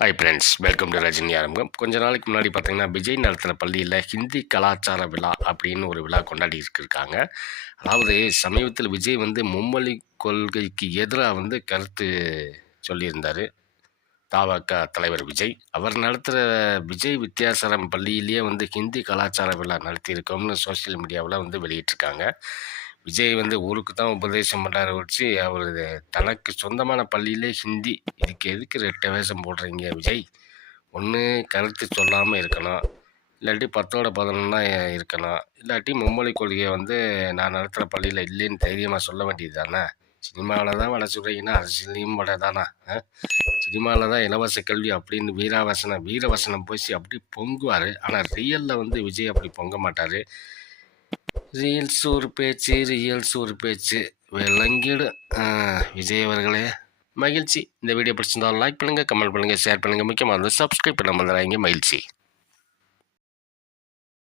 Hi friends welcome to Rajini ஆரம்பம் கொஞ்ச நாளைக்கு முன்னாடி பார்த்தீங்கன்னா விஜய் நடத்துகிற பள்ளியில் ஹிந்தி கலாச்சார விழா அப்படின்னு ஒரு விழா கொண்டாடி இருக்காங்க அதாவது சமீபத்தில் விஜய் வந்து மும்மொழி கொள்கைக்கு எதிராக வந்து கருத்து சொல்லியிருந்தார். தாவக தலைவர் விஜய். அவர் நடத்துகிற விஜய் வித்யாசாரம் பள்ளியிலேயே வந்து ஹிந்தி கலாச்சார விழா நடத்தியிருக்கோம்னு சோஷியல் மீடியாவில் வந்து வெளியிட்டிருக்காங்க. விஜய் வந்து ஊருக்கு தான் உபதேசம் பண்ணுறாரு வச்சு அவர் தனக்கு சொந்தமான பள்ளியிலே ஹிந்தி இதுக்கு எதுக்கு ரெட்டை வேஷம் போடுறீங்க விஜய்? ஒன்று கருத்து சொல்லாமல் இருக்கணும். இல்லாட்டி பத்தோட பதினொன்னா இருக்கணும். இல்லாட்டி மும்மொழி கொள்கையை வந்து நான் நடத்துகிற பள்ளியில் இல்லைன்னு தைரியமாக சொல்ல வேண்டியது தானே? சினிமாவில் தான் வட சொல்கிறீங்கன்னா அரசியலையும் வட தானா? சினிமாவில் தான் இலவச கல்வி அப்படின்னு வீராவசனம் வீரவசனம் பேசி அப்படி பொங்குவார். ஆனால் ரியலில் வந்து விஜய் அப்படி பொங்க மாட்டார். ரீல்ஸ் ஒரு பேச்சு ரியல்ஸ் ஒரு பேச்சு. விளங்கிடும் விஜய் அவர்களே. மகிழ்ச்சி. இந்த வீடியோ பிடிச்சிருந்தாலும் லைக் பண்ணுங்கள் கமெண்ட் பண்ணுங்கள் ஷேர் பண்ணுங்கள் முக்கியமாக வந்து சப்ஸ்கிரைப் பண்ண மறந்துடாதீங்க மகிழ்ச்சி.